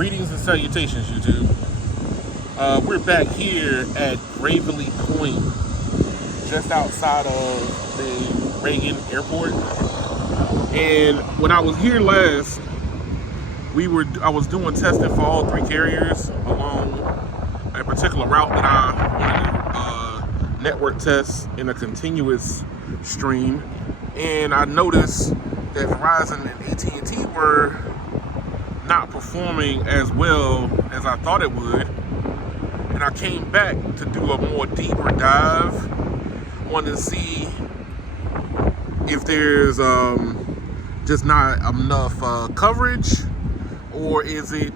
Greetings and salutations, YouTube. We're back here at Gravely Point, just outside of the Reagan Airport. And when I was here last, I was doing testing for all three carriers along a particular route that I wanted to network test in a continuous stream. And I noticed that Verizon and AT&T were not performing as well as I thought it would, and I came back to do a more deeper dive. Wanted to see if there's just not enough coverage, or is it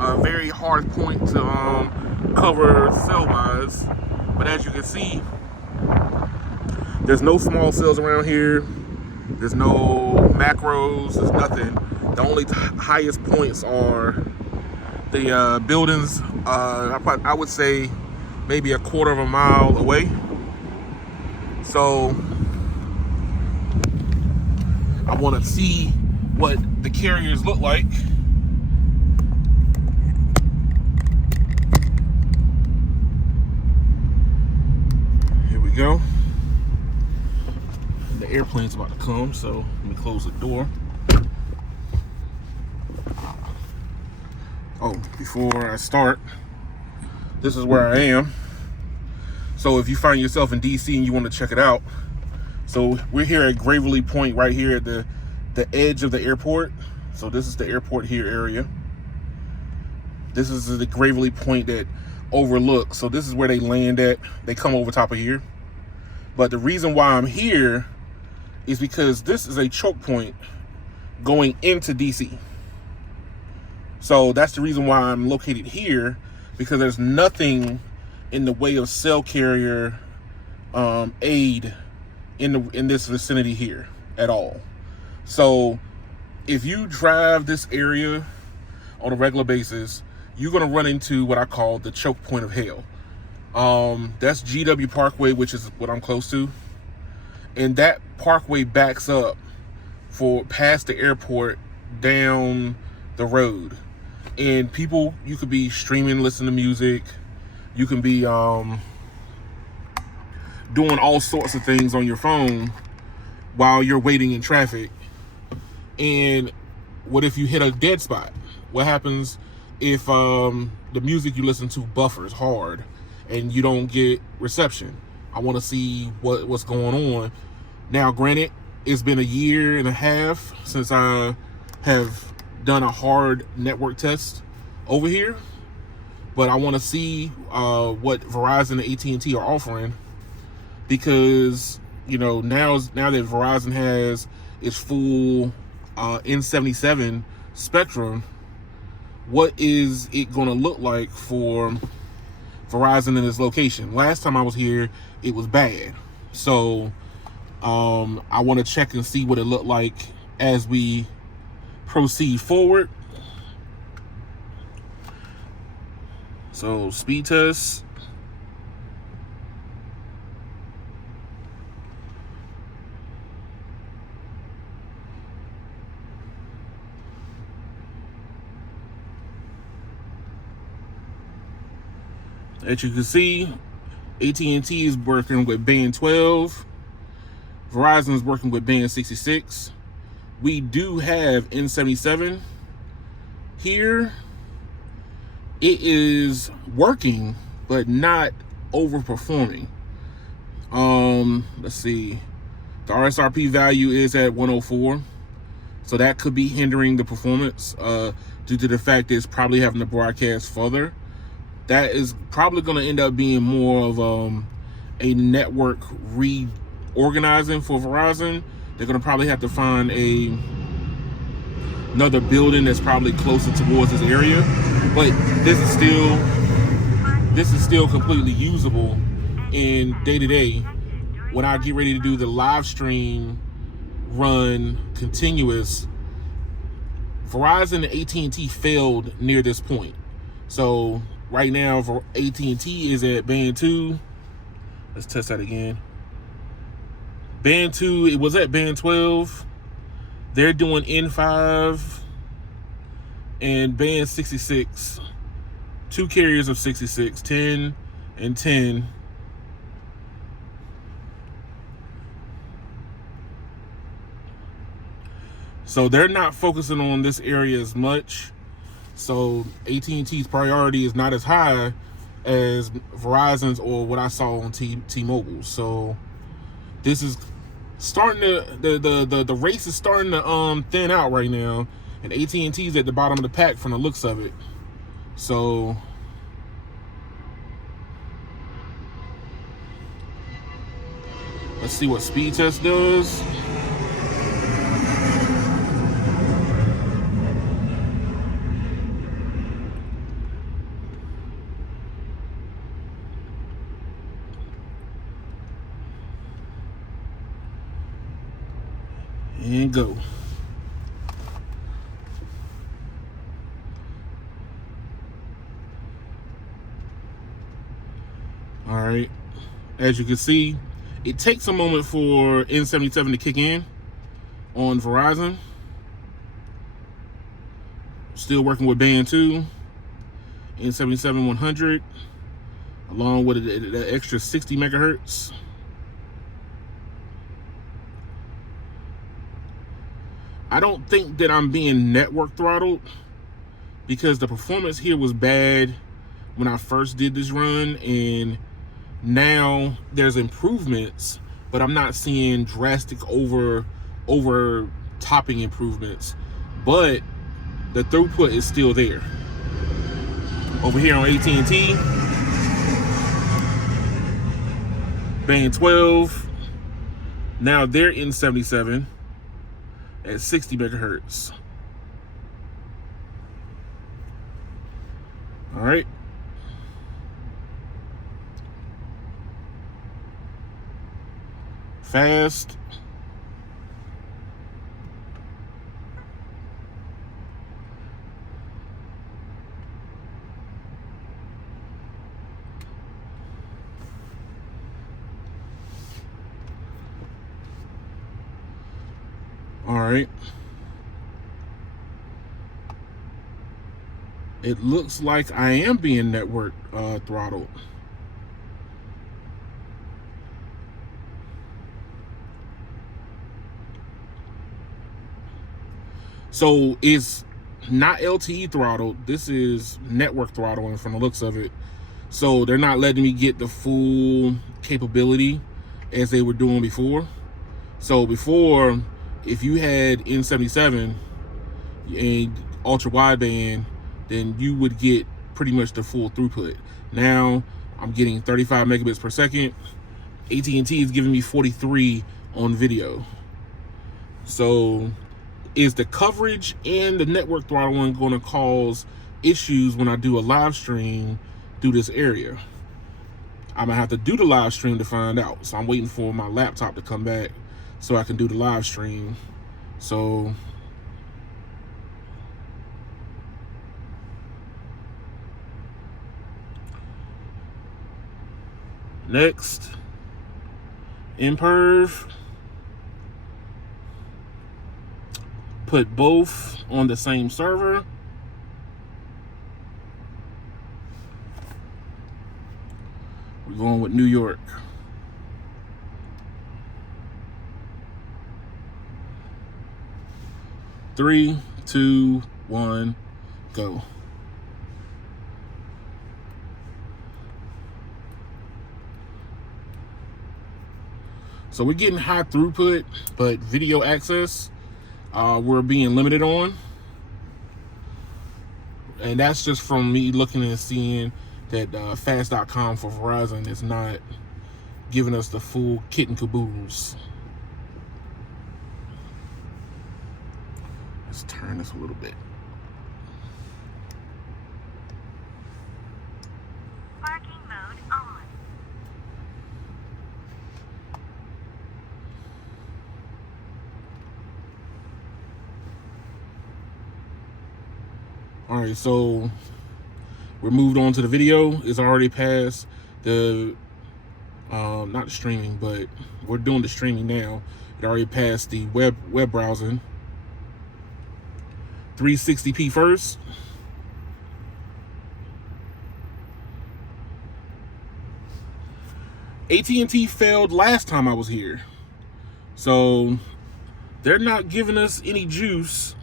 a very hard point to cover cell wise. But as you can see, there's no small cells around here, there's no macros, there's nothing. The only highest points are the buildings, I would say maybe a quarter of a mile away. So I want to see what the carriers look like. Here we go. The airplane's about to come, so let me close the door. Oh, before I start, this is where I am. So if you find yourself in DC and you want to check it out, so we're here at Gravely Point, right here at the edge of the airport. So this is the airport here area. This is the Gravely Point that overlooks. So this is where they land at. They come over top of here. But the reason why I'm here is because this is a choke point going into DC. So that's the reason why I'm located here, because there's nothing in the way of cell carrier aid in this vicinity here at all. So if you drive this area on a regular basis, you're gonna run into what I call the choke point of hell. That's GW Parkway, which is what I'm close to, and that parkway backs up for past the airport down the road. And people, you could be streaming, listening to music. You can be doing all sorts of things on your phone while you're waiting in traffic. And what if you hit a dead spot? What happens if the music you listen to buffers hard and you don't get reception? I want to see what's going on. Now, granted, it's been a year and a half since I have done a hard network test over here, but I want to see what Verizon and AT&T are offering, because you know now that Verizon has its full N77 spectrum, what is it going to look like for Verizon in this location? Last time I was here, it was bad. So I want to check and see what it looked like as we proceed forward. So speed test. As you can see, AT&T is working with band 12. Verizon is working with band 66. We do have N77 here. It is working, but not overperforming. Let's see. The RSRP value is at 104. So that could be hindering the performance due to the fact that it's probably having to broadcast further. That is probably going to end up being more of a network reorganizing for Verizon. They're going to probably have to find another building that's probably closer towards this area. But this is still completely usable in day-to-day. When I get ready to do the live stream run continuous, Verizon and AT&T failed near this point. So right now, for AT&T is at band 2. Let's test that again. Band 2, it was at band 12. They're doing N5. and band 66. 2 carriers of 66, 10 and 10. So they're not focusing on this area as much. So AT&T's priority is not as high as Verizon's or what I saw on T-Mobile. So this is starting to the race is starting to thin out right now, and AT&T's at the bottom of the pack from the looks of it. So let's see what speed test does. And go. All right. As you can see, it takes a moment for N77 to kick in on Verizon. Still working with band 2, N77 100, along with the extra 60 megahertz. I don't think that I'm being network throttled, because the performance here was bad when I first did this run, and now there's improvements, but I'm not seeing drastic over topping improvements, but the throughput is still there. Over here on AT&T, band 12, now they're in 77 at 60 megahertz. All right. Fast. All right. It looks like I am being network throttled. So it's not LTE throttled. This is network throttling from the looks of it. So they're not letting me get the full capability as they were doing before. So before, if you had N77 and ultra wideband, then you would get pretty much the full throughput. Now I'm getting 35 megabits per second. AT&T is giving me 43 on video. So is the coverage and the network throttling going to cause issues when I do a live stream through this area? I'm gonna have to do the live stream to find out. So I'm waiting for my laptop to come back so I can do the live stream. So next, imperv. Put both on the same server. We're going with New York. Three, two, one, go. So we're getting high throughput, but video access we're being limited on. And that's just from me looking and seeing that fast.com for Verizon is not giving us the full kit and caboodles. Let's turn this a little bit. Parking mode on. All right, so we're moved on to the video. It's already past the not the streaming, but we're doing the streaming now. It already passed the web browsing. 360p first. AT&T failed last time I was here, so they're not giving us any juice.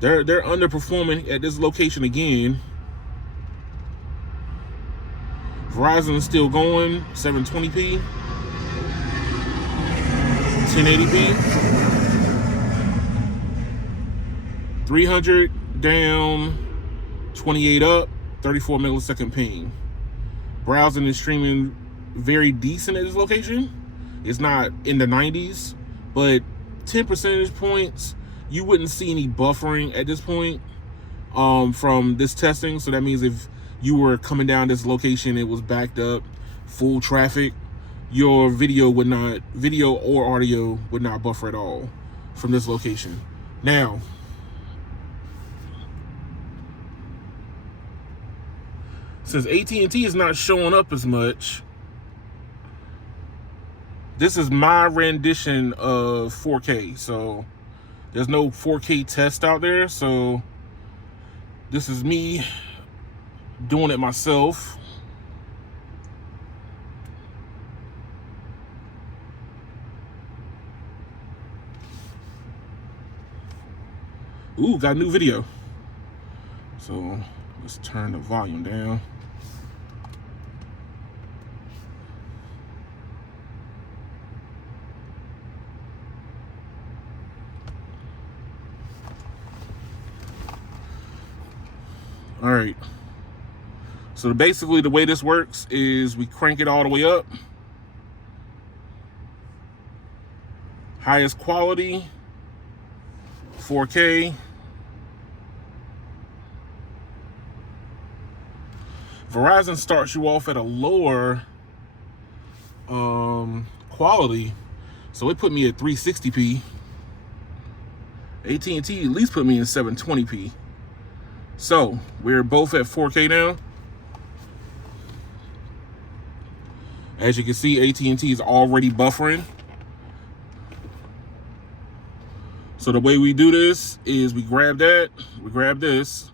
They're underperforming at this location again. Verizon is still going, 720p, 1080p, 300 down, 28 up, 34 millisecond ping. Browsing and streaming very decent at this location. It's not in the 90s, but 10 percentage points. You wouldn't see any buffering at this point from this testing. So that means if you were coming down this location, it was backed up, full traffic, your video or audio would not buffer at all from this location. Now, since AT&T is not showing up as much, this is my rendition of 4K. So there's no 4K test out there. So this is me doing it myself. Ooh, got a new video. So let's turn the volume down. All right. So basically the way this works is we crank it all the way up. Highest quality, 4K. Verizon starts you off at a lower quality. So it put me at 360p. AT&T at least put me in 720p. So we're both at 4K now. As you can see, AT&T is already buffering. So the way we do this is we grab that, we grab this,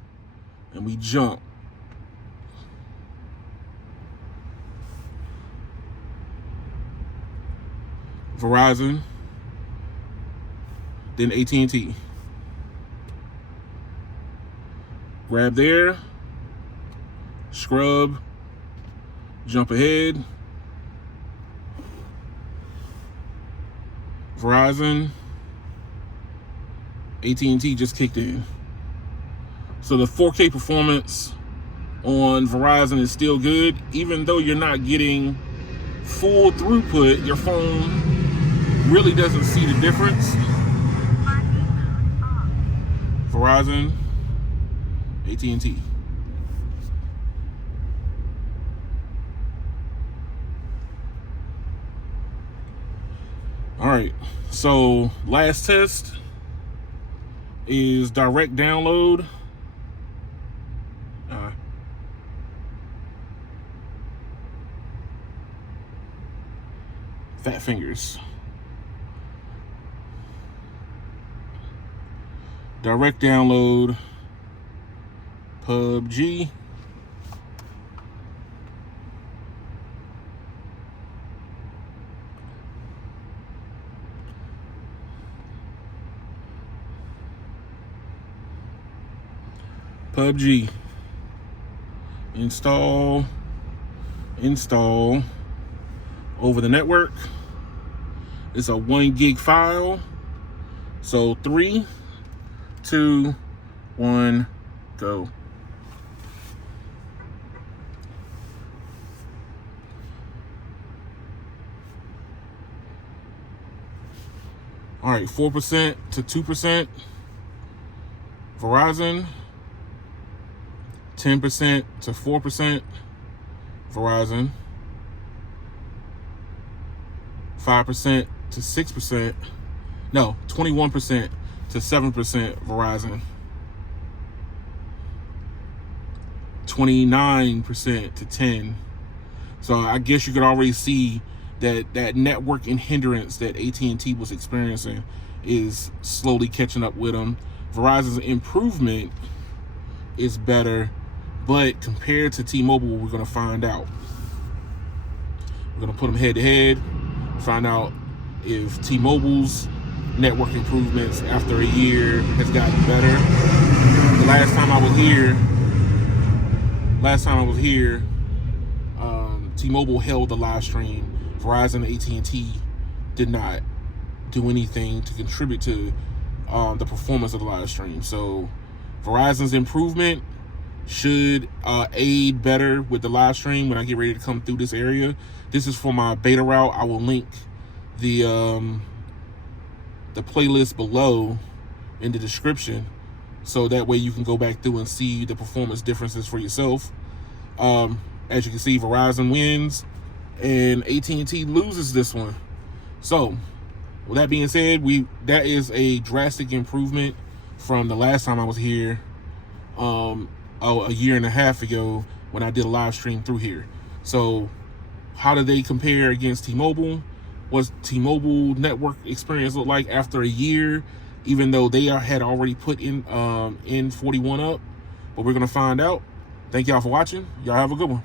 and we jump. Verizon, then AT&T. Grab there, scrub, jump ahead. Verizon, AT&T just kicked in. So the 4K performance on Verizon is still good, even though you're not getting full throughput. Your phone really doesn't see the difference. Verizon, AT&T. All right, so last test is direct download. Fat fingers. Direct download PUBG. PUBG. Install over the network. It's a 1 gig file. So 3, 2, 1, go. All right, 4% to 2%. Verizon. 10% to 4%. Verizon. 5% to 6%. No, 21% to 7% Verizon. 29% to 10%. So I guess you could already see that network hindrance that AT&T was experiencing is slowly catching up with them. Verizon's improvement is better, but compared to T-Mobile, we're going to find out. We're going to put them head to head, find out if T-Mobile's network improvements after a year has gotten better. The last time I was here, T-Mobile held the live stream. Verizon and AT&T did not do anything to contribute to the performance of the live stream. So Verizon's improvement should aid better with the live stream when I get ready to come through this area. This is for my beta route. I will link the playlist below in the description, so that way you can go back through and see the performance differences for yourself. As you can see, Verizon wins and AT&T loses this one. So with that being said, that is a drastic improvement from the last time I was here, a year and a half ago when I did a live stream through here. So how do they compare against T-Mobile? What's T-Mobile network experience look like after a year, even though they had already put in 41 up? But we're gonna find out. Thank y'all for watching. Y'all have a good one.